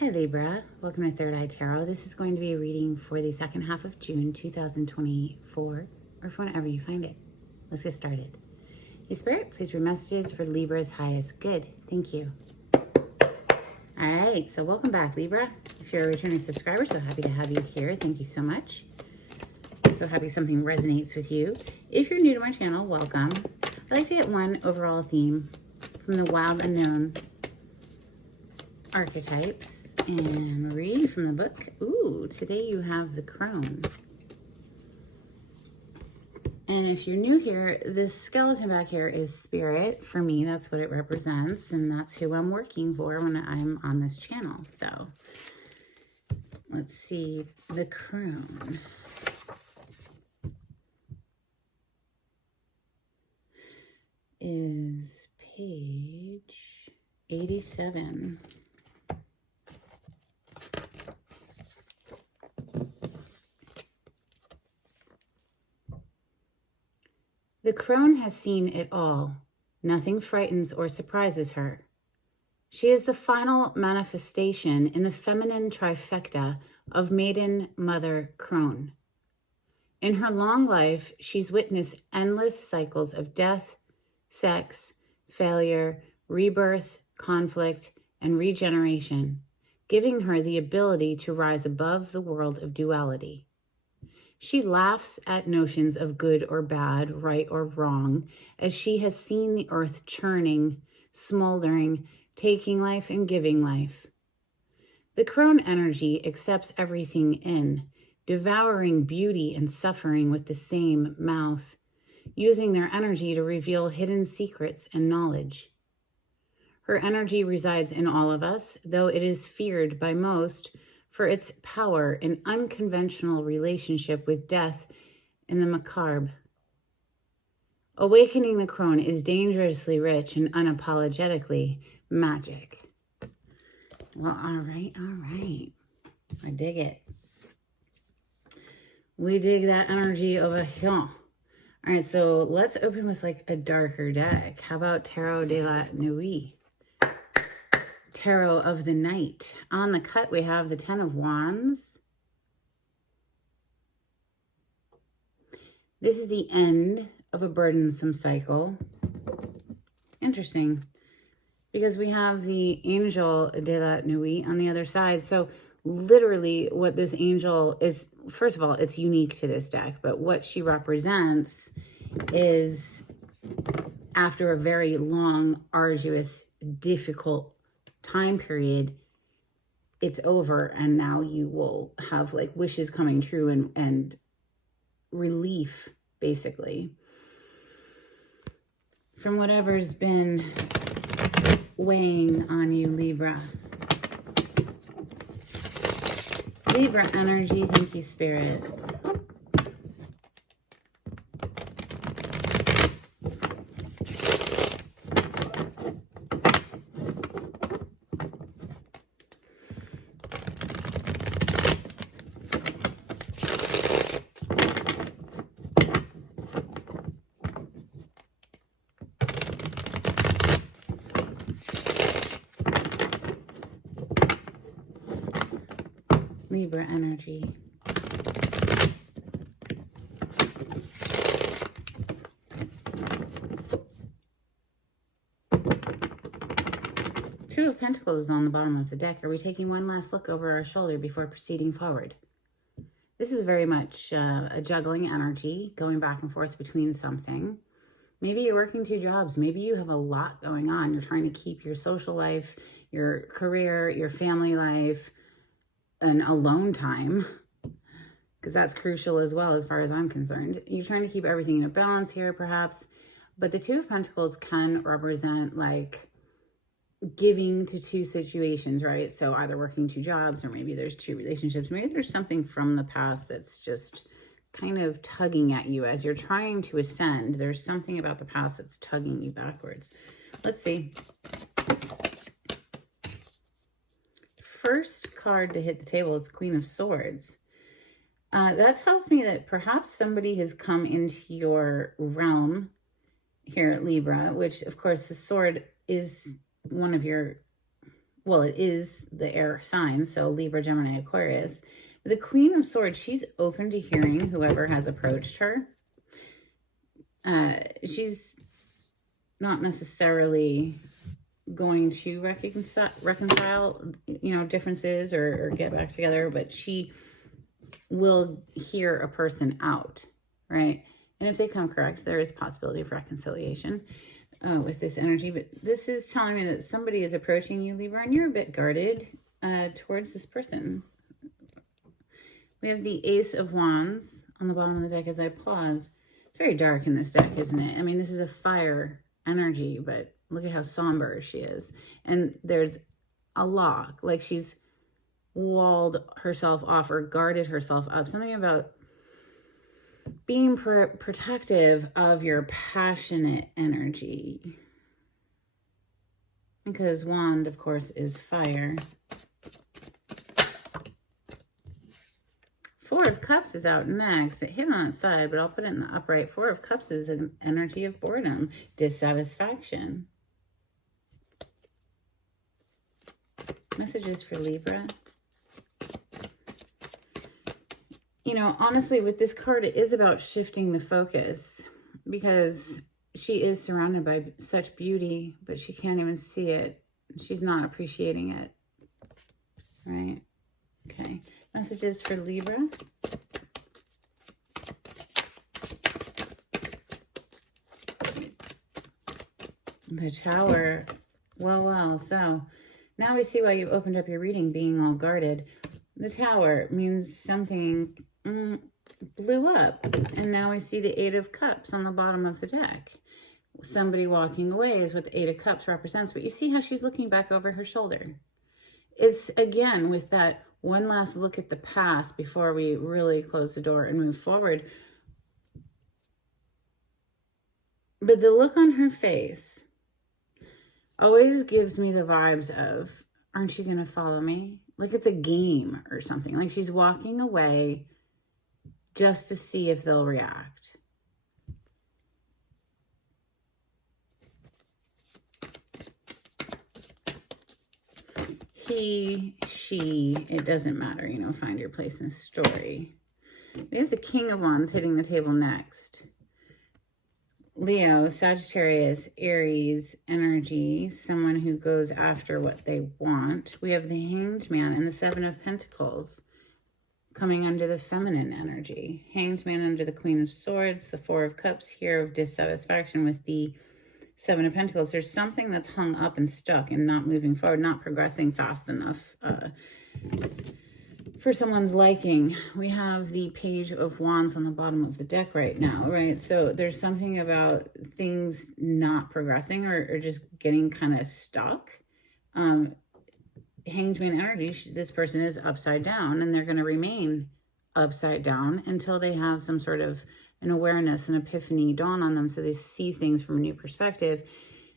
Hi Libra, welcome to Third Eye Tarot. This is going to be a reading for the second half of June 2024, or for whenever you find it. Let's get started. Hey Spirit, please read messages for Libra's highest good. Thank you. All right, so welcome back, Libra. If you're a returning subscriber, so happy to have you here. Thank you so much. So happy something resonates with you. If you're new to my channel, welcome. I'd like to get one overall theme from the wild unknown archetypes and read from the book. Ooh, today you have the crone. And if you're new here, this skeleton back here is spirit. For me, that's what it represents, and that's who I'm working for when I'm on this channel. So let's see the crone. Is page 87. The crone has seen it all. Nothing frightens or surprises her. She is the final manifestation in the feminine trifecta of maiden, mother, crone. In her long life, she's witnessed endless cycles of death, sex, failure, rebirth, conflict, and regeneration, giving her the ability to rise above the world of duality. She laughs at notions of good or bad, right or wrong, as she has seen the earth churning, smoldering, taking life and giving life. The crone energy accepts everything in, devouring beauty and suffering with the same mouth, using their energy to reveal hidden secrets and knowledge. Her energy resides in all of us, though it is feared by most for its power in unconventional relationship with death and the macabre. Awakening the crone is dangerously rich and unapologetically magic. Well, all right. I dig it. We dig that energy over here. All right, so let's open with like a darker deck. How about Tarot de la Nuit? Tarot of the Night. On the cut, we have the Ten of Wands. This is the end of a burdensome cycle. Interesting, because we have the Angel de la Nuit on the other side. So literally what this angel is, first of all, it's unique to this deck, but what she represents is after a very long, arduous, difficult time period, it's over, and now you will have like wishes coming true and relief, basically, from whatever's been weighing on you, Libra. Libra energy, thank you, Spirit. Libra energy. Two of Pentacles is on the bottom of the deck. Are we taking one last look over our shoulder before proceeding forward? This is very much a juggling energy, going back and forth between something. Maybe you're working two jobs. Maybe you have a lot going on. You're trying to keep your social life, your career, your family life, and alone time, because that's crucial as well as far as I'm concerned. You're trying to keep everything in a balance here, perhaps. But the Two of Pentacles can represent like giving to two situations, right? So either working two jobs, or maybe there's two relationships. Maybe there's something from the past that's just kind of tugging at you as you're trying to ascend. There's something about the past that's tugging you backwards. Let's see. First card to hit the table is the Queen of Swords. That tells me that perhaps somebody has come into your realm here at Libra, which of course the sword is one of your well, it is the air sign, so Libra, Gemini, Aquarius. The Queen of Swords, she's open to hearing whoever has approached her. She's not necessarily going to reconcile, differences or get back together, but she will hear a person out, right? And if they come correct, there is possibility of reconciliation with this energy. But this is telling me that somebody is approaching you, Libra, and you're a bit guarded towards this person. We have the Ace of Wands on the bottom of the deck as I pause. It's very dark in this deck, isn't it? I mean, this is a fire energy, but look at how somber she is. And there's a lock, like she's walled herself off or guarded herself up. Something about being protective of your passionate energy. Because wand, of course, is fire. Four of Cups is out next. It hit on its side, but I'll put it in the upright. Four of Cups is an energy of boredom, dissatisfaction. Messages for Libra. Honestly, with this card, it is about shifting the focus because she is surrounded by such beauty, but she can't even see it. She's not appreciating it. Right? Okay. Messages for Libra. The Tower. Well. So now we see why you opened up your reading being all guarded. The Tower means something blew up. And now we see the Eight of Cups on the bottom of the deck. Somebody walking away is what the Eight of Cups represents. But you see how she's looking back over her shoulder. It's, again, with that one last look at the past before we really close the door and move forward. But the look on her face always gives me the vibes of, aren't you going to follow me? Like it's a game or something. Like she's walking away just to see if they'll react. He, she, it doesn't matter, find your place in the story. We have the King of Wands hitting the table next. Leo, Sagittarius, Aries energy, someone who goes after what they want. We have the Hanged Man and the Seven of Pentacles coming under the feminine energy. Hanged Man under the Queen of Swords, the Four of Cups, here of dissatisfaction with the Seven of Pentacles. There's something that's hung up and stuck and not moving forward, not progressing fast enough for someone's liking. We have the Page of Wands on the bottom of the deck right now, right? So there's something about things not progressing or just getting kind of stuck. Hanged Man energy, this person is upside down and they're going to remain upside down until they have some sort of an awareness, an epiphany dawn on them so they see things from a new perspective.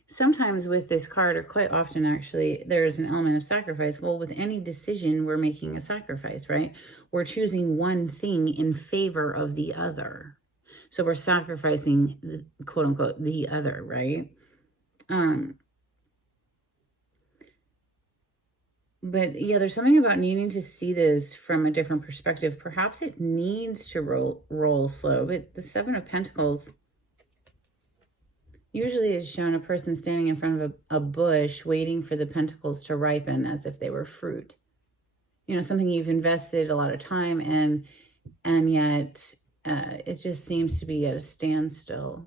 Sometimes with this card, or quite often actually, there's an element of sacrifice. Well, with any decision, we're making a sacrifice, right? We're choosing one thing in favor of the other. So we're sacrificing, quote unquote, the other, right? But yeah, there's something about needing to see this from a different perspective. Perhaps it needs to roll slow, but the Seven of Pentacles usually is shown a person standing in front of a bush waiting for the pentacles to ripen as if they were fruit. Something you've invested a lot of time in, and yet it just seems to be at a standstill.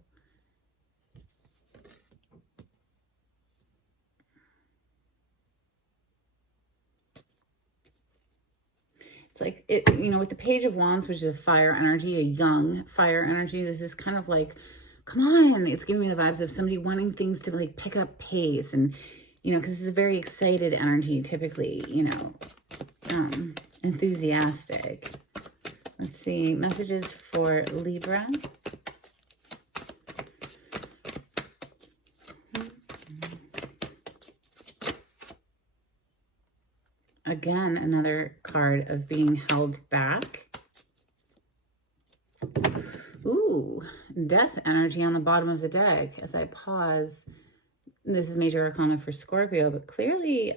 It's like, with the Page of Wands, which is a fire energy, a young fire energy, this is kind of like, come on, it's giving me the vibes of somebody wanting things to like pick up pace and, because this is a very excited energy, typically, enthusiastic. Let's see, messages for Libra. Again, another card of being held back. Ooh, Death energy on the bottom of the deck. As I pause, This is major arcana for Scorpio, but clearly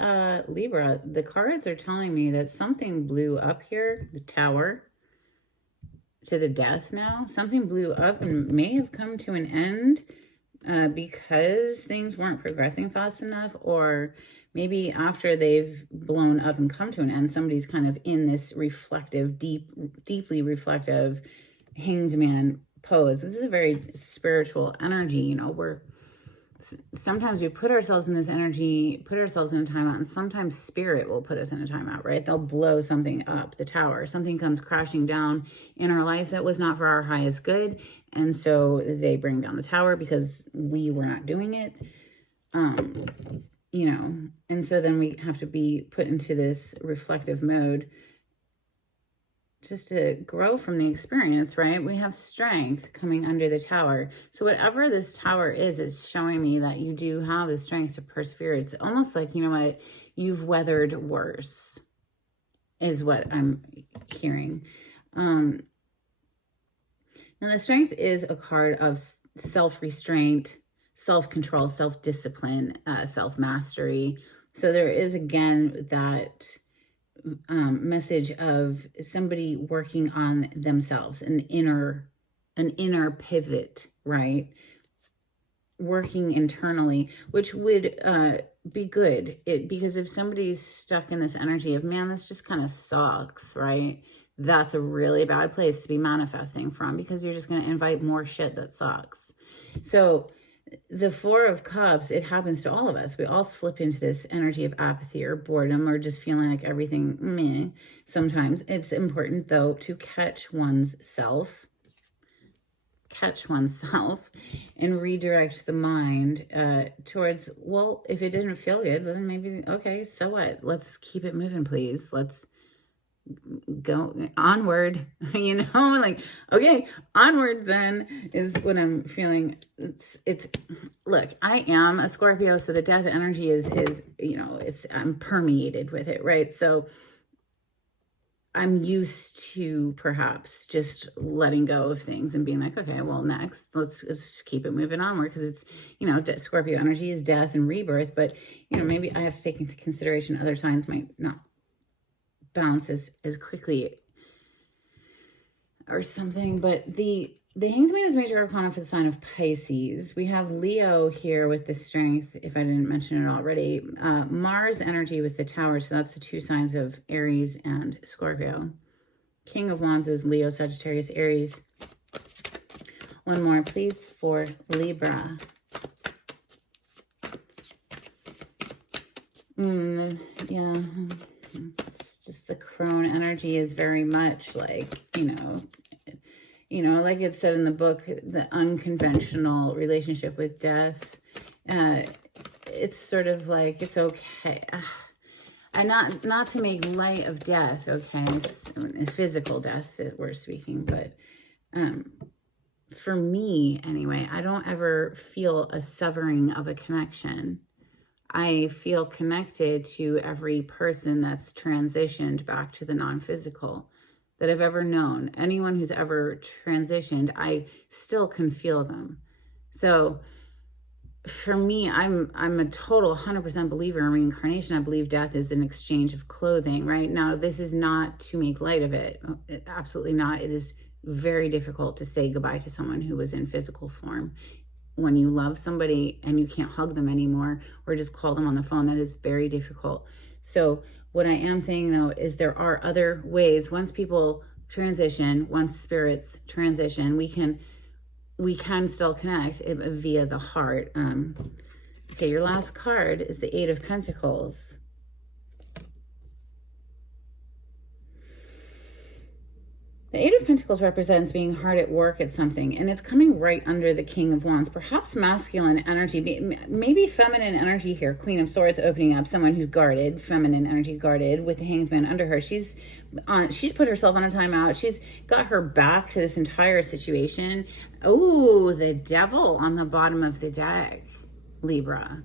Libra, the cards are telling me that something blew up here, the tower, to the death now. Something blew up and may have come to an end because things weren't progressing fast enough, or maybe after they've blown up and come to an end, somebody's kind of in this reflective, deeply reflective hanged man pose. This is a very spiritual energy. You know, sometimes we put ourselves in this energy, put ourselves in a timeout, and sometimes spirit will put us in a timeout, right? They'll blow something up, the tower. Something comes crashing down in our life that was not for our highest good. And so they bring down the tower because we were not doing it. You know, and so then we have to be put into this reflective mode just to grow from the experience, right? We have strength coming under the tower. So whatever this tower is, it's showing me that you do have the strength to persevere. It's almost like, you know what, you've weathered worse, is what I'm hearing. Now the strength is a card of self-restraint, self-control, self-discipline, self-mastery. So there is, again, that message of somebody working on themselves, an inner pivot, right? Working internally, which would be good. Because if somebody's stuck in this energy of, man, this just kind of sucks, right? That's a really bad place to be manifesting from, because you're just going to invite more shit that sucks. So the Four of Cups, it happens to all of us. We all slip into this energy of apathy or boredom, or just feeling like everything meh. Sometimes it's important, though, to catch oneself and redirect the mind towards, well, if it didn't feel good, then maybe, okay, so what? Let's keep it moving, please. Let's go onward, you know, like, okay, onward then is what I'm feeling. It's look, I am a Scorpio, so the death energy is, you know, I'm permeated with it, right? So I'm used to perhaps just letting go of things and being like, okay, well, next, let's keep it moving onward, because it's, you know, Scorpio energy is death and rebirth, but, you know, maybe I have to take into consideration other signs might not bounce as quickly or something. But the Hangsman is major arcana for the sign of Pisces. We have Leo here with the strength, if I didn't mention it already. Mars energy with the tower, so that's the two signs of Aries and Scorpio. King of Wands is Leo, Sagittarius, Aries. One more, please, for Libra. Yeah. It's just the crone energy is very much like, you know, like it said in the book, the unconventional relationship with death. It's sort of like, it's okay. And not to make light of death, okay? It's physical death that we're speaking, but for me, anyway, I don't ever feel a severing of a connection. I feel connected to every person that's transitioned back to the non-physical that I've ever known. Anyone who's ever transitioned, I still can feel them. So for me, I'm a total 100% believer in reincarnation. I believe death is an exchange of clothing, right? Now, this is not to make light of it. Absolutely not. It is very difficult to say goodbye to someone who was in physical form. When you love somebody and you can't hug them anymore or just call them on the phone, that is very difficult. So what I am saying, though, is there are other ways. Once people transition, once spirits transition, we can still connect via the heart. Okay, your last card is the Eight of Pentacles. The Eight of Pentacles represents being hard at work at something, and it's coming right under the King of Wands. Perhaps masculine energy, maybe feminine energy here. Queen of Swords opening up, someone who's guarded, feminine energy guarded, with the Hangsman under her. She's put herself on a timeout. She's got her back to this entire situation. Oh, the Devil on the bottom of the deck, Libra.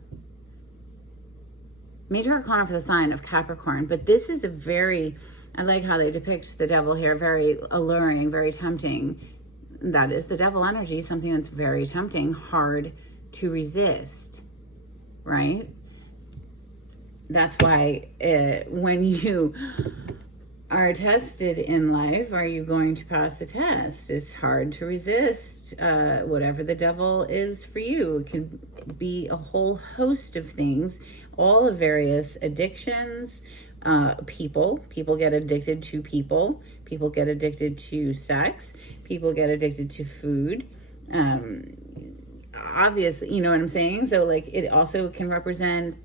Major arcana for the sign of Capricorn, but this is a very, I like how they depict the devil here, very alluring, very tempting. That is the devil energy, something that's very tempting, hard to resist. right? That's why when you are tested in life, are you going to pass the test? It's hard to resist whatever the devil is for you. It can be a whole host of things, all of various addictions. People get addicted to people get addicted to sex, people get addicted to food. Obviously, you know what I'm saying? So like it also can represent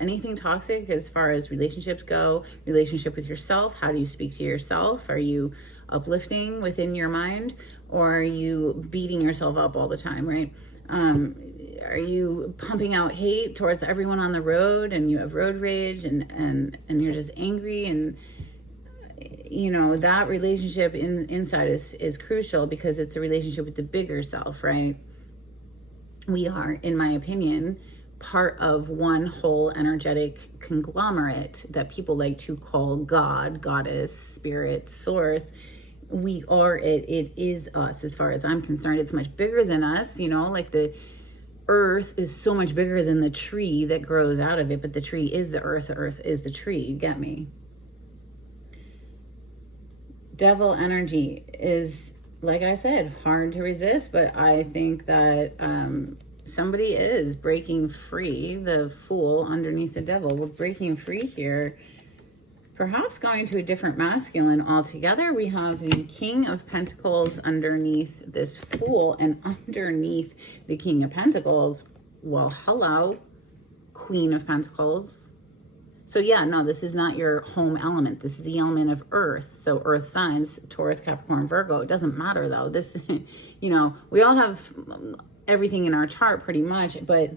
anything toxic as far as relationships go, relationship with yourself. How do you speak to yourself? Are you uplifting within your mind, or are you beating yourself up all the time, right? Are you pumping out hate towards everyone on the road, and you have road rage, and you're just angry? And you know, that relationship inside is crucial, because it's a relationship with the bigger self, right? We are, in my opinion, part of one whole energetic conglomerate that people like to call God, goddess, spirit, source. We are it. It is us. As far as I'm concerned, it's much bigger than us. You know, like the earth is so much bigger than the tree that grows out of it, but the tree is the earth is the tree. You get me? Devil energy is, like I said, hard to resist, but I think that somebody is breaking free. The fool underneath the devil, we're breaking free here, perhaps going to a different masculine altogether. We have the King of Pentacles underneath this fool, and underneath the King of Pentacles, well, hello, Queen of Pentacles. So yeah, no, this is not your home element. This is the element of earth. So earth signs, Taurus, Capricorn, Virgo. It doesn't matter though. This, you know, we all have everything in our chart pretty much, but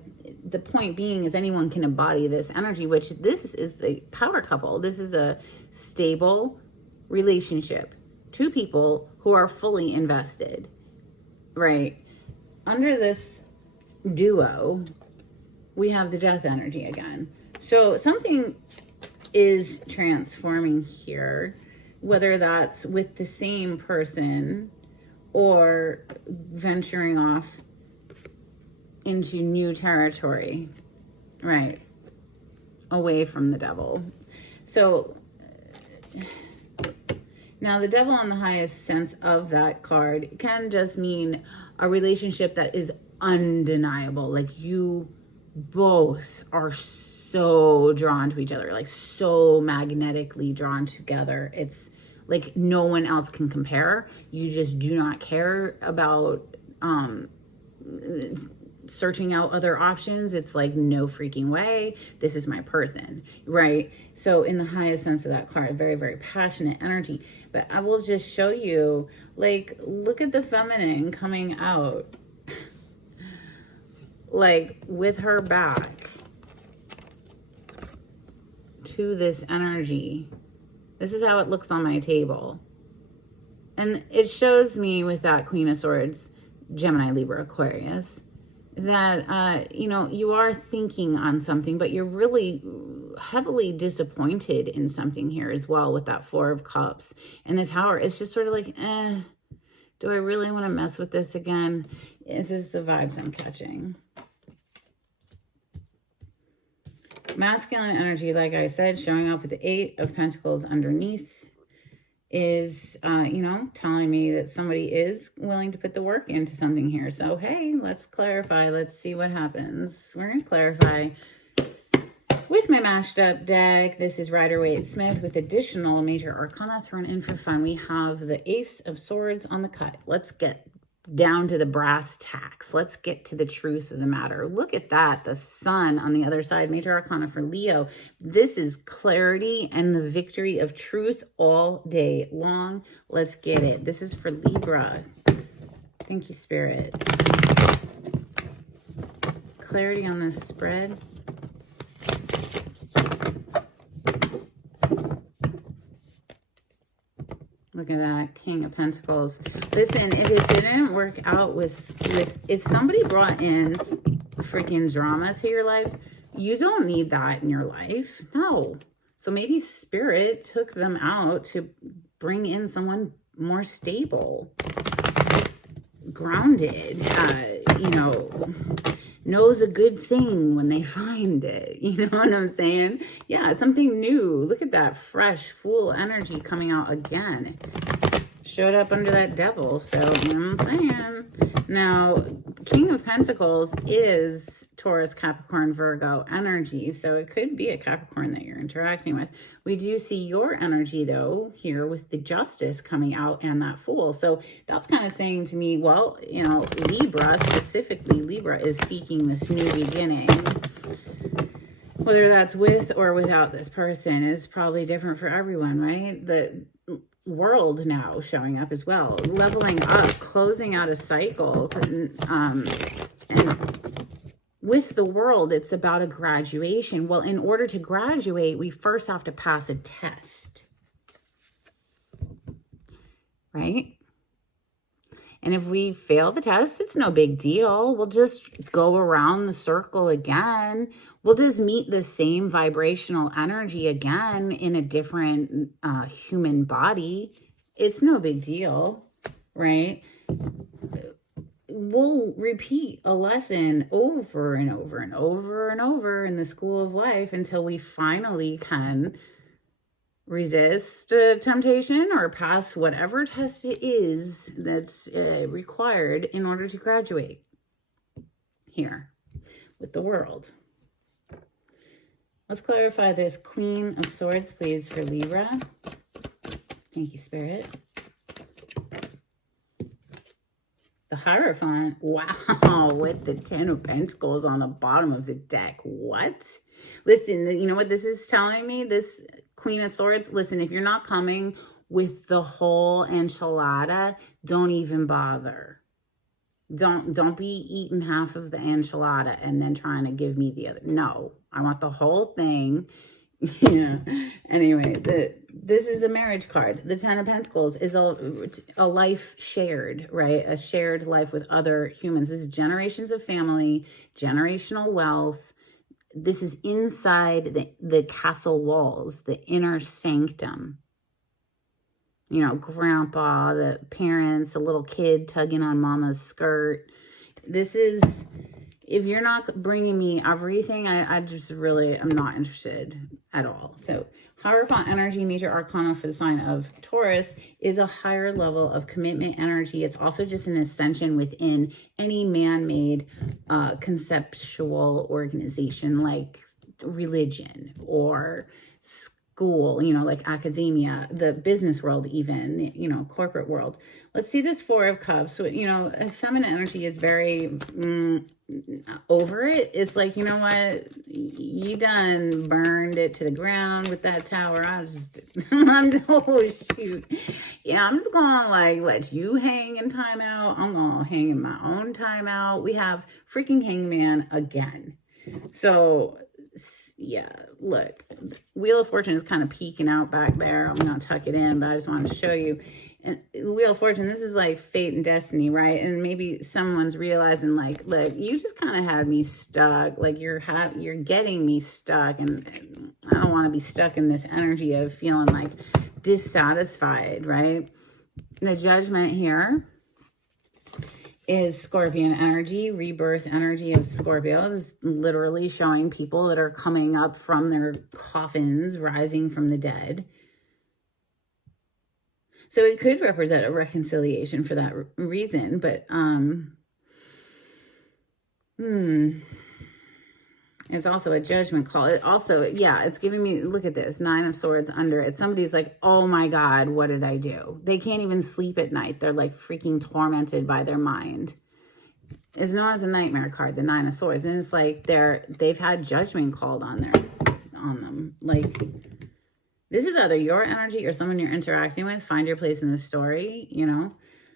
the point being is anyone can embody this energy, which this is the power couple. This is a stable relationship. Two people who are fully invested, right? Under this duo, we have the death energy again. So something is transforming here, whether that's with the same person or venturing off into new territory, right? Away from the devil. So now the devil on the highest sense of that card can just mean a relationship that is undeniable. Like you both are so drawn to each other, like so magnetically drawn together. It's like no one else can compare. You just do not care about searching out other options. It's like, no freaking way, this is my person, right? So in the highest sense of that card, very, very passionate energy. But I will just show you, like, look at the feminine coming out, like with her back to this energy. This is how it looks on my table. And it shows me with that Queen of Swords, Gemini, Libra, Aquarius, that, you know, you are thinking on something, but you're really heavily disappointed in something here as well with that Four of Cups. And the Tower, it's just sort of like, do I really want to mess with this again? This is the vibes I'm catching. Masculine energy, like I said, showing up with the Eight of Pentacles underneath is, you know, telling me that somebody is willing to put the work into something here. So, hey, let's clarify. Let's see what happens. We're going to clarify with my mashed up deck. This is Rider-Waite-Smith with additional major arcana thrown in for fun. We have the Ace of Swords on the cut. Let's get down to the brass tacks. Let's get to the truth of the matter. Look at that. The Sun on the other side, major arcana for Leo. This is clarity and the victory of truth all day long. Let's get it. This is for Libra. Thank you, Spirit. Clarity on this spread. Look at that, King of Pentacles. Listen, if it didn't work out with if somebody brought in freaking drama to your life, you don't need that in your life. No. So maybe Spirit took them out to bring in someone more stable, grounded, you know. knows a good thing when they find it. You know what I'm saying? Yeah, something new. Look at that fresh, full energy coming out again. Showed up under that devil. So, you know what I'm saying? Now, King of Pentacles is Taurus, Capricorn, Virgo energy. So it could be a Capricorn that you're interacting with. We do see your energy, though, here with the Justice coming out and that Fool. So that's kind of saying to me, well, you know, Libra, specifically Libra, is seeking this new beginning. Whether that's with or without this person is probably different for everyone, right? The world now showing up as well, leveling up, closing out a cycle. And with the world, it's about a graduation. Well, in order to graduate, we first have to pass a test, right? And if we fail the test, it's no big deal. We'll just go around the circle again. We'll just meet the same vibrational energy again in a different human body. It's no big deal, right? We'll repeat a lesson over and over and over and over in the school of life until we finally can resist temptation or pass whatever test it is that's required in order to graduate here with the world. Let's clarify this Queen of Swords, please, for Libra. Thank you, Spirit. The Hierophant. Wow, with the Ten of Pentacles on the bottom of the deck. What? Listen, you know what this is telling me? This Queen of Swords, listen, if you're not coming with the whole enchilada, don't even bother. Don't be eating half of the enchilada and then trying to give me the other. No, I want the whole thing. Yeah. Anyway, this is a marriage card. The Ten of Pentacles is a life shared, right? A shared life with other humans. This is generations of family, generational wealth. This is inside the castle walls, the inner sanctum. You know, grandpa, the parents, a little kid tugging on mama's skirt. This is, if you're not bringing me everything, I just really am not interested at all. So Hierophant energy, major arcana for the sign of Taurus, is a higher level of commitment energy. It's also just an ascension within any man-made conceptual organization like religion or school, you know, like academia, the business world, even, you know, corporate world. Let's see this Four of Cups. So, you know, feminine energy is very over it. It's like, you know what? You done burned it to the ground with that tower. Oh, shoot. Yeah, I'm just going to like let you hang in timeout. I'm going to hang in my own timeout. We have freaking Hangman again. So, yeah, look, Wheel of Fortune is kind of peeking out back there. I'm going to tuck it in, but I just wanted to show you. And Wheel of Fortune, this is like fate and destiny, right? And maybe someone's realizing like, look, you just kind of had me stuck. Like you're getting me stuck, and I don't want to be stuck in this energy of feeling like dissatisfied, right? The Judgment here is Scorpion energy, rebirth energy of Scorpio. This is literally showing people that are coming up from their coffins, rising from the dead. So it could represent a reconciliation for that reason, but it's also a judgment call. It also, yeah, it's giving me, look at this, Nine of Swords under it. Somebody's like, oh my God, what did I do? They can't even sleep at night. They're like freaking tormented by their mind. It's known as a nightmare card, the Nine of Swords. And it's like they've had judgment called on them. Like, this is either your energy or someone you're interacting with. Find your place in the story, you know.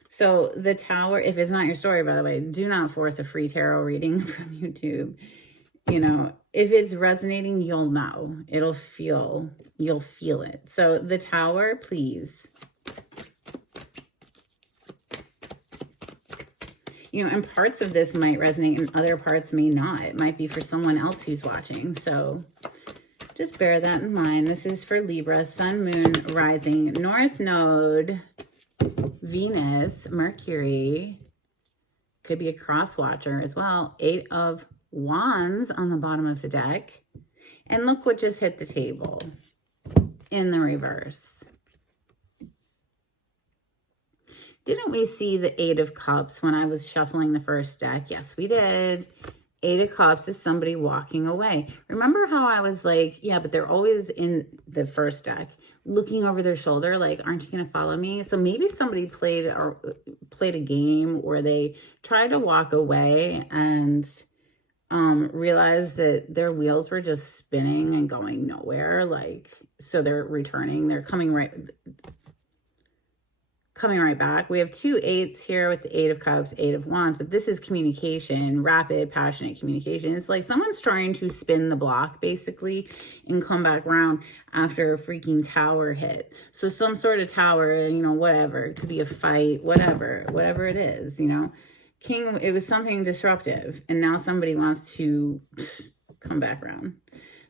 So the Tower, if it's not your story, by the way, do not force a free tarot reading from YouTube. You know, if it's resonating, you'll know. You'll feel it. So the Tower, please. You know, and parts of this might resonate and other parts may not. It might be for someone else who's watching. So just bear that in mind. This is for Libra, Sun, Moon, Rising, North Node, Venus, Mercury. Could be a cross watcher as well. Eight of Wands on the bottom of the deck. And look what just hit the table in the reverse. Didn't we see the Eight of Cups when I was shuffling the first deck? Yes, we did. Eight of Cups is somebody walking away. Remember how I was like, yeah, but they're always in the first deck looking over their shoulder like, aren't you going to follow me? So maybe somebody played a game where they tried to walk away and realized that their wheels were just spinning and going nowhere. Like, so they're returning. They're coming right back. We have two eights here with the Eight of Cups, Eight of Wands, but this is communication, rapid, passionate communication. It's like someone's trying to spin the block basically and come back around after a freaking tower hit. So some sort of tower, you know, whatever. It could be a fight, whatever it is, you know. It was something disruptive, and now somebody wants to come back around.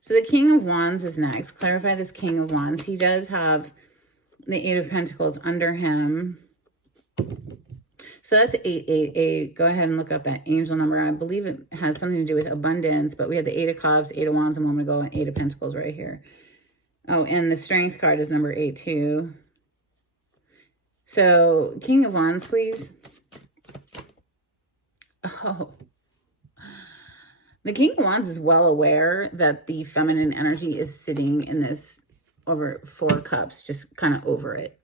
So the King of Wands is next. Clarify this King of Wands. He does have the Eight of Pentacles under him. So that's 888. Go ahead and look up that angel number. I believe it has something to do with abundance, but we had the Eight of Cups, Eight of Wands a moment ago, and Eight of Pentacles right here. Oh, and the Strength card is number 8 too. So King of Wands, please. Oh, the King of Wands is well aware that the feminine energy is sitting in this over 4 cups, just kind of over it.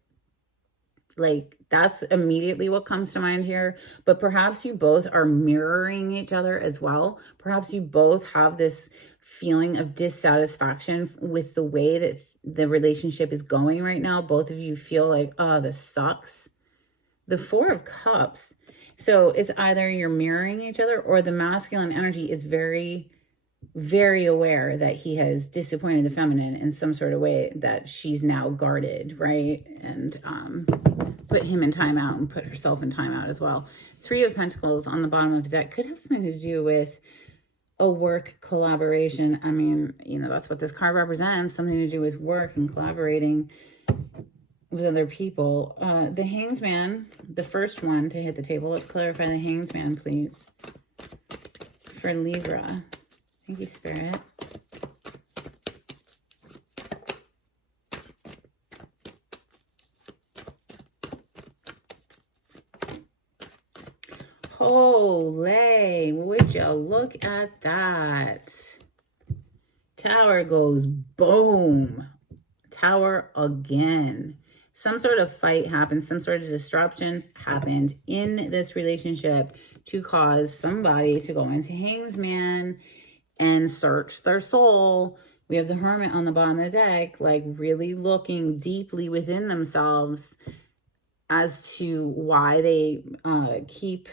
Like, that's immediately what comes to mind here. But perhaps you both are mirroring each other as well. Perhaps you both have this feeling of dissatisfaction with the way that the relationship is going right now. Both of you feel like, oh, this sucks. The 4 of Cups. So it's either you're mirroring each other, or the masculine energy is very, very aware that he has disappointed the feminine in some sort of way, that she's now guarded, right? And put him in timeout and put herself in timeout as well. 3 of Pentacles on the bottom of the deck could have something to do with a work collaboration. I mean, you know, that's what this card represents, something to do with work and collaborating with other people. The Hangsman, the first one to hit the table. Let's clarify the Hangsman, please, for Libra. Thank you, Spirit. Holy, would you look at that? Tower goes boom. Tower again. Some sort of fight happened, some sort of disruption happened in this relationship to cause somebody to go into Hangsman and search their soul. We have the Hermit on the bottom of the deck, like really looking deeply within themselves as to why they keep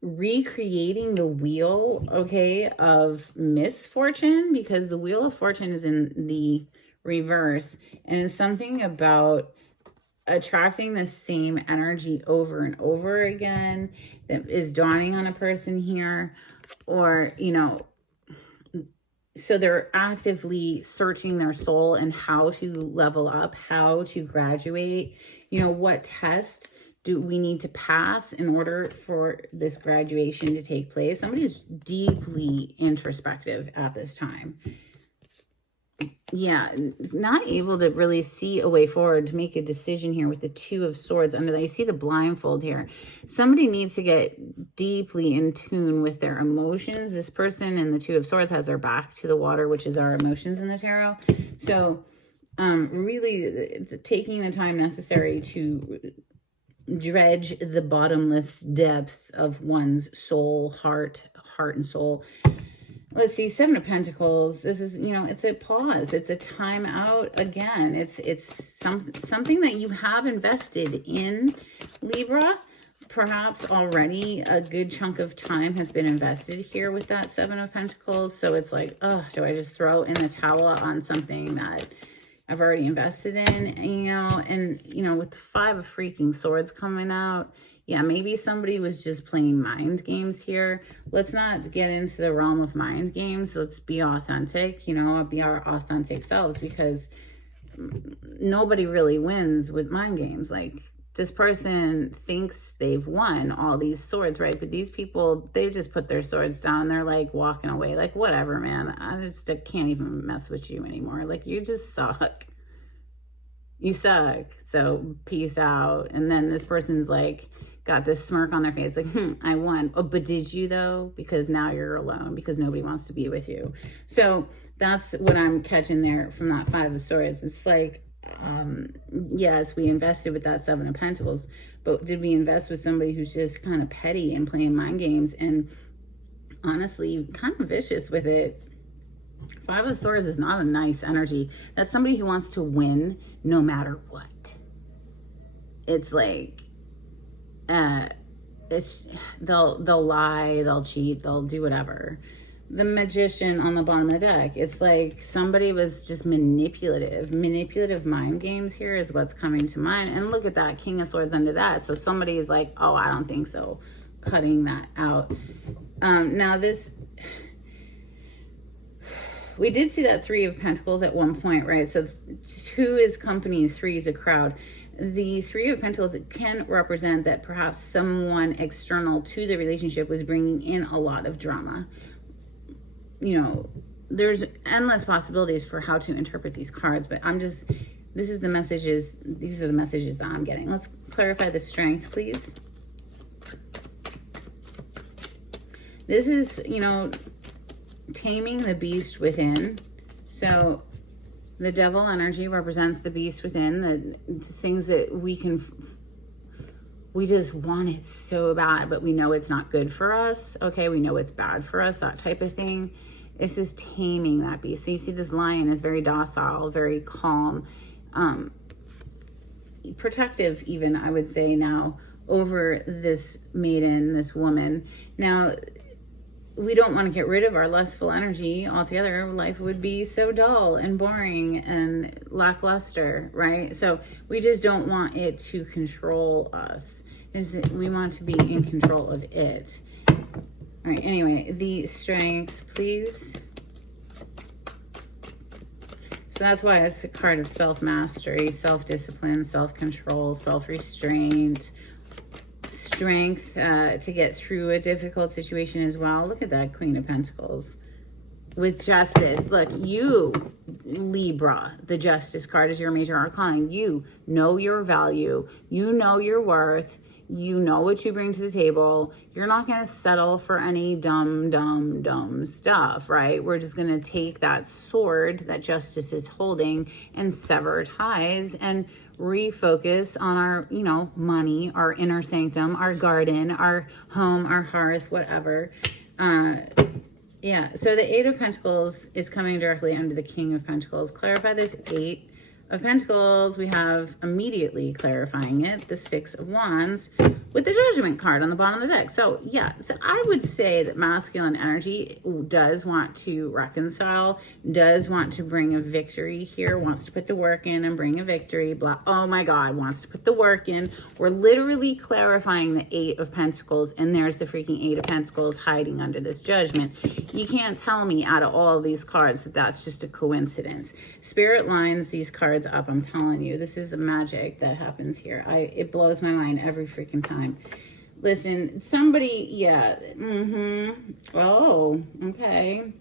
recreating the wheel, okay, of misfortune, because the Wheel of Fortune is in the reverse, and it's something about attracting the same energy over and over again that is dawning on a person here. Or, you know, so they're actively searching their soul and how to level up, how to graduate, you know, what test do we need to pass in order for this graduation to take place. Somebody's deeply introspective at this time. Yeah, not able to really see a way forward to make a decision here with the 2 of Swords under that. You see the blindfold here. Somebody needs to get deeply in tune with their emotions. This person in the 2 of Swords has their back to the water, which is our emotions in the tarot. So really taking the time necessary to dredge the bottomless depths of one's soul, heart and soul. Let's see, 7 of Pentacles. This is, you know, it's a pause. It's a time out again. It's something that you have invested in, Libra. Perhaps already a good chunk of time has been invested here with that 7 of Pentacles. So it's like, oh, do I just throw in the towel on something that I've already invested in, you know? And, you know, with the 5 of freaking Swords coming out, yeah, maybe somebody was just playing mind games here. Let's not get into the realm of mind games. Let's be authentic, you know, be our authentic selves, because nobody really wins with mind games. Like, this person thinks they've won all these swords, right? But these people, they've just put their swords down. They're like walking away, like, whatever, man. I can't even mess with you anymore. Like, you just suck. You suck. So peace out. And then this person's like, got this smirk on their face, like, I won. Oh, but did you though? Because now you're alone because nobody wants to be with you. So that's what I'm catching there from that Five of Swords. It's like, yes, we invested with that Seven of Pentacles, but did we invest with somebody who's just kind of petty and playing mind games and honestly kind of vicious with it? Five of Swords is not a nice energy. That's somebody who wants to win no matter what. It's like, they'll lie, they'll cheat, they'll do whatever. The Magician on the bottom of the deck, it's like somebody was just manipulative mind games here is what's coming to mind. And look at that, King of Swords under that. So somebody is like, oh, I don't think so, cutting that out. Now this, we did see that Three of Pentacles at one point, right? So 2 is company, 3 is a crowd. The Three of Pentacles can represent that perhaps someone external to the relationship was bringing in a lot of drama. You know, there's endless possibilities for how to interpret these cards, but these are the messages that I'm getting. Let's clarify the Strength, please. This is, you know, taming the beast within. So the Devil energy represents the beast within, the things that we just want it so bad, but we know it's not good for us. Okay, we know it's bad for us, that type of thing. This is taming that beast. So you see this lion is very docile, very calm, protective even, I would say now, over this maiden, this woman. Now, we don't want to get rid of our lustful energy altogether. Life would be so dull and boring and lackluster, right? So we just don't want it to control us. We want to be in control of it. All right, anyway, the Strength, please. So that's why it's a card of self-mastery, self-discipline, self-control, self-restraint, strength to get through a difficult situation as well. Look at that Queen of Pentacles with Justice. Look, you, Libra, the Justice card is your major arcana. You know your value. You know your worth. You know what you bring to the table. You're not going to settle for any dumb stuff, right? We're just going to take that sword that Justice is holding and sever ties and refocus on our, you know, money, our inner sanctum, our garden, our home, our hearth, whatever. Yeah, so the Eight of Pentacles is coming directly under the King of Pentacles. Clarify this Eight of Pentacles. We have immediately clarifying it, the Six of Wands with the Judgment card on the bottom of the deck. So yeah, so I would say that masculine energy does want to reconcile, does want to bring a victory here, wants to put the work in and bring a victory. Blah. Oh my God, wants to put the work in. We're literally clarifying the Eight of Pentacles, and there's the freaking Eight of Pentacles hiding under this Judgment. You can't tell me out of all these cards that that's just a coincidence. Spirit lines these cards up. I'm telling you, this is magic that happens here. It blows my mind every freaking time. Listen, somebody, yeah. Oh, okay.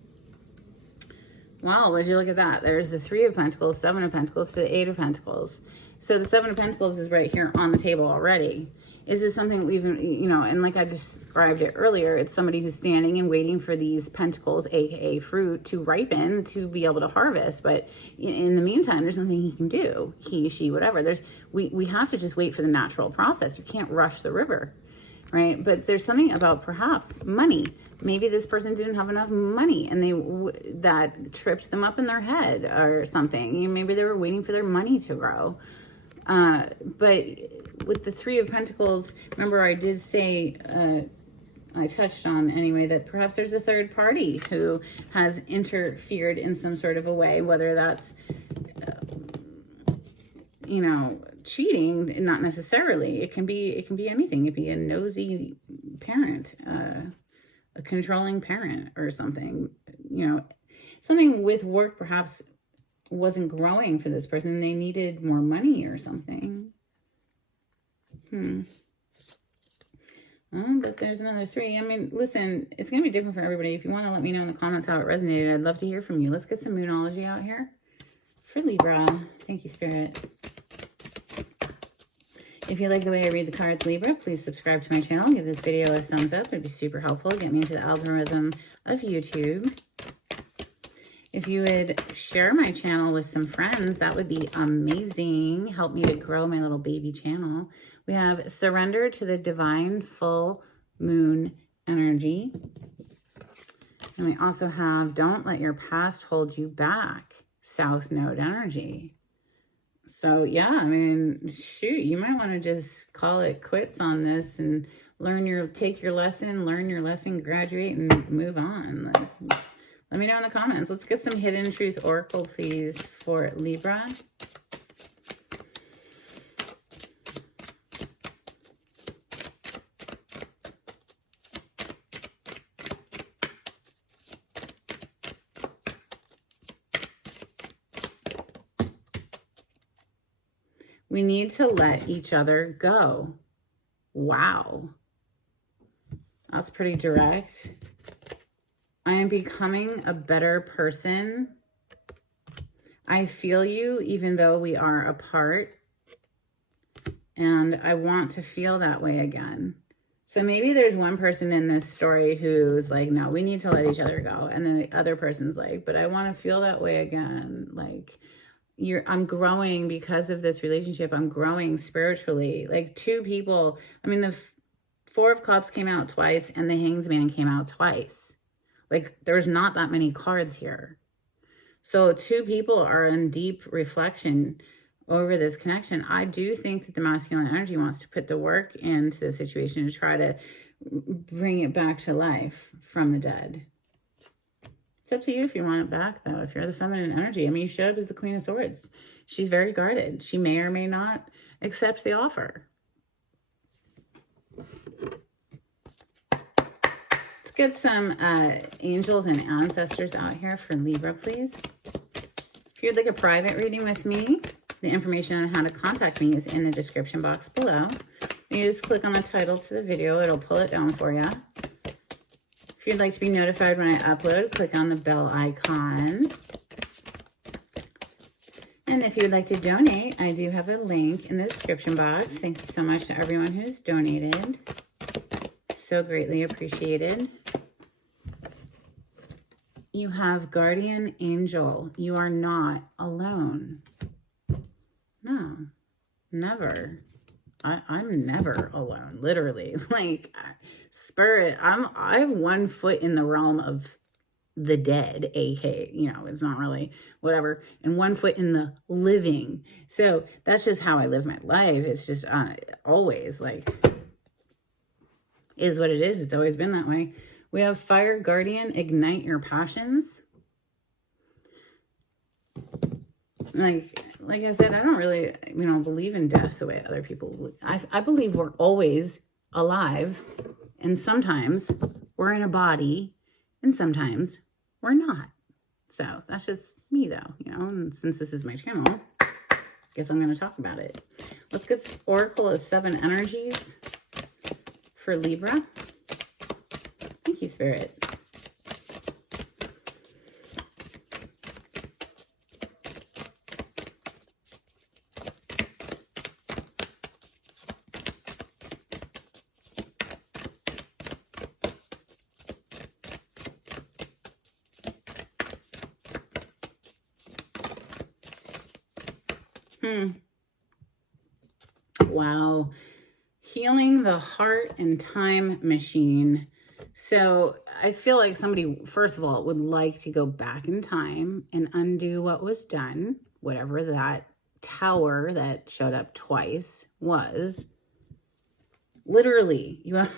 Wow, would you look at that? There's the Three of Pentacles, Seven of Pentacles to the Eight of Pentacles. So the Seven of Pentacles is right here on the table already. Is this something we've, you know, and like I described it earlier, it's somebody who's standing and waiting for these pentacles, aka fruit, to ripen to be able to harvest. But in the meantime, there's nothing he can do. He, she, whatever. We have to just wait for the natural process. You can't rush the river, right? But there's something about perhaps money. Maybe this person didn't have enough money and that tripped them up in their head or something. Maybe they were waiting for their money to grow. But with the Three of Pentacles, remember I did say, I touched on anyway, that perhaps there's a third party who has interfered in some sort of a way, whether that's, you know, cheating, not necessarily. It can be anything. It can be a nosy parent, a controlling parent or something, you know, something with work perhaps wasn't growing for this person. They needed more money or something. But there's another 3. I mean, listen, it's going to be different for everybody. If you want to let me know in the comments how it resonated, I'd love to hear from you. Let's get some Moonology out here for Libra. Thank you, Spirit. If you like the way I read the cards, Libra, please subscribe to my channel. Give this video a thumbs up. It'd be super helpful. Get me into the algorithm of YouTube. If you would share my channel with some friends, that would be amazing. Help me to grow my little baby channel. We have surrender to the divine full moon energy. And we also have don't let your past hold you back, South Node energy. So yeah, I mean, shoot, you might want to just call it quits on this and take your lesson, learn your lesson, graduate, and move on. Let me know in the comments. Let's get some Hidden Truth Oracle, please, for Libra. We need to let each other go. Wow. That's pretty direct. I am becoming a better person. I feel you even though we are apart. And I want to feel that way again. So maybe there's one person in this story who's like, no, we need to let each other go. And then the other person's like, but I want to feel that way again. Like, I'm growing because of this relationship. I'm growing spiritually. Like 2 people, I mean, the 4 of Cups came out twice and the Hanged Man came out twice. Like there's not that many cards here. So 2 people are in deep reflection over this connection. I do think that the masculine energy wants to put the work into the situation to try to bring it back to life from the dead. It's up to you if you want it back, though. If you're the feminine energy, I mean, you showed up as the Queen of Swords. She's very guarded. She may or may not accept the offer. Let's get some angels and ancestors out here for Libra, please. If you'd like a private reading with me, the information on how to contact me is in the description box below. You just click on the title to the video. It'll pull it down for you. If you'd like to be notified when I upload, click on the bell icon. And if you'd like to donate, I do have a link in the description box. Thank you so much to everyone who's donated. So greatly appreciated. You have Guardian Angel. You are not alone. No, never. I'm never alone, literally. Like, spirit, I have 1 foot in the realm of the dead, aka, you know, it's not really whatever, and 1 foot in the living. So that's just how I live my life. It's just always like, is what it is. It's always been that way. We have Fire Guardian, ignite your passions. Like I said, I don't really, believe in death the way other people. I believe we're always alive, and sometimes we're in a body, and sometimes we're not. So that's just me, though, and since this is my channel, I guess I'm going to talk about it. Let's get Oracle of 7 energies for Libra. Thank you, Spirit. Wow. Healing the heart and time machine. So I feel like somebody, first of all, would like to go back in time and undo what was done, whatever that tower that showed up twice was. Literally, you have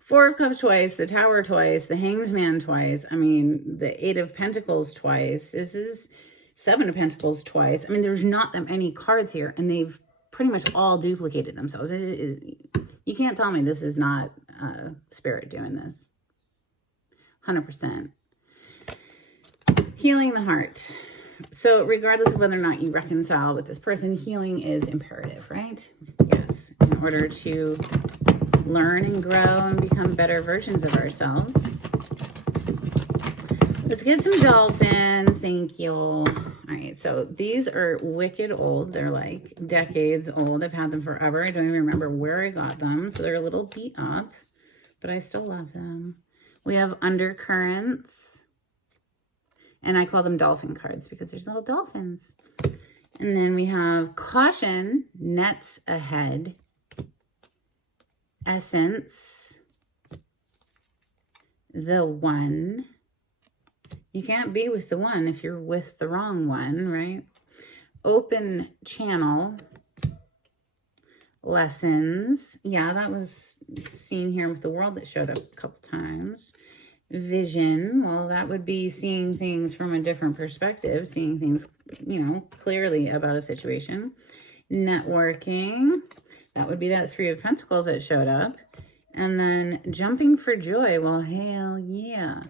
4 of Cups twice, the Tower twice, the Hanged Man twice. I mean, the 8 of Pentacles twice. This is 7 of Pentacles twice. I mean, there's not that many cards here, and they've pretty much all duplicated themselves. You can't tell me this is not Spirit doing this. 100%. Healing the heart. So regardless of whether or not you reconcile with this person, healing is imperative, right? Yes, in order to learn and grow and become better versions of ourselves. Let's get some dolphins. Thank you. All right, so these are wicked old. They're like decades old. I've had them forever. I don't even remember where I got them. So they're a little beat up, but I still love them. We have undercurrents. And I call them dolphin cards because there's little dolphins. And then we have caution, nets ahead, essence, the one. You can't be with the one if you're with the wrong one, right? Open channel, lessons. Yeah, that was seen here with the world that showed up a couple times. Vision, well, that would be seeing things from a different perspective, seeing things, you know, clearly about a situation. Networking, that would be that Three of Pentacles that showed up. And then jumping for joy, well, hell yeah.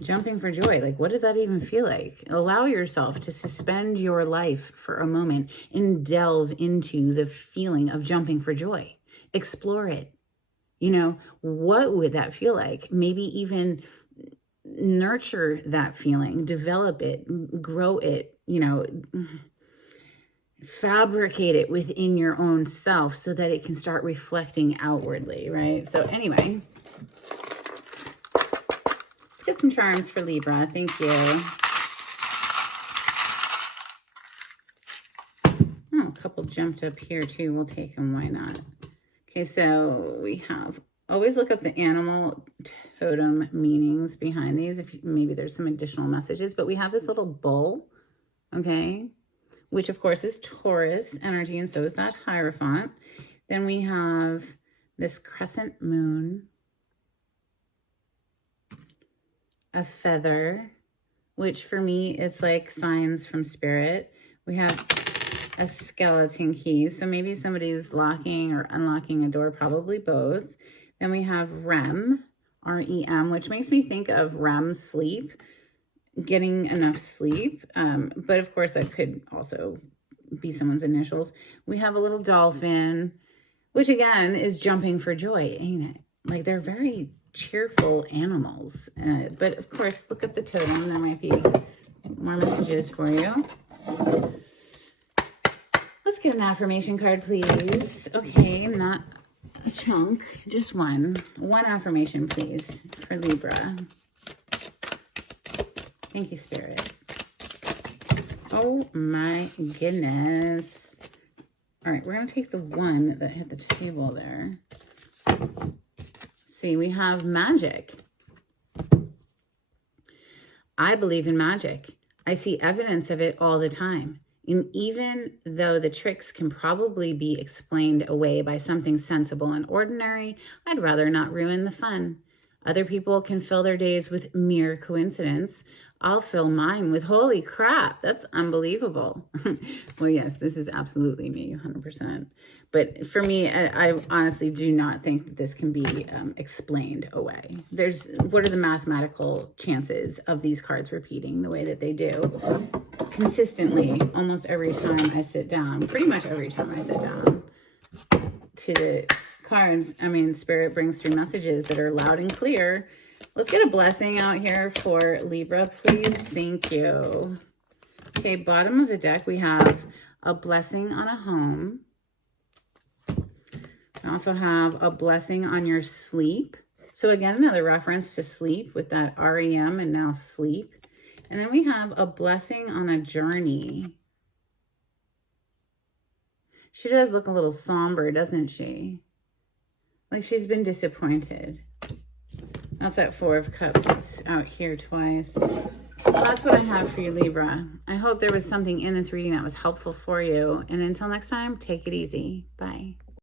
Jumping for joy, like what does that even feel like? Allow yourself to suspend your life for a moment and delve into the feeling of jumping for joy. Explore it. You know, what would that feel like? Maybe even nurture that feeling, develop it, grow it, you know, fabricate it within your own self so that it can start reflecting outwardly, right? So anyway, let's get some charms for Libra. Thank you. Oh, a couple jumped up here too. We'll take them. Why not? Okay, so we have, always look up the animal totem meanings behind these. If maybe there's some additional messages, but we have this little bull, okay, which of course is Taurus energy, and so is that Hierophant. Then we have this crescent moon, a feather, which for me, it's like signs from spirit. We have a skeleton key. So maybe somebody's locking or unlocking a door, probably both. Then we have REM, R-E-M, which makes me think of REM sleep, getting enough sleep. But of course that could also be someone's initials. We have a little dolphin, which again is jumping for joy, ain't it? Like they're very cheerful animals. But of course, look at the totem. There might be more messages for you. Let's get an affirmation card, please. Okay, not a chunk, just one. One affirmation, please, for Libra. Thank you, Spirit. Oh my goodness. All right, we're going to take the one that hit the table there. See, we have magic. I believe in magic. I see evidence of it all the time. And even though the tricks can probably be explained away by something sensible and ordinary, I'd rather not ruin the fun. Other people can fill their days with mere coincidence. I'll fill mine with holy crap. That's unbelievable. Well, yes, this is absolutely me, 100%. But for me, I honestly do not think that this can be explained away. What are the mathematical chances of these cards repeating the way that they do consistently almost every time I sit down, pretty much every time I sit down to the cards? I mean, Spirit brings through messages that are loud and clear. Let's get a blessing out here for Libra, please. Thank you. Okay, bottom of the deck, we have a blessing on a home. We also have a blessing on your sleep. So again, another reference to sleep with that REM and now sleep. And then we have a blessing on a journey. She does look a little somber, doesn't she? Like she's been disappointed. That's that Four of Cups. It's out here twice. Well, that's what I have for you, Libra. I hope there was something in this reading that was helpful for you. And until next time, take it easy. Bye.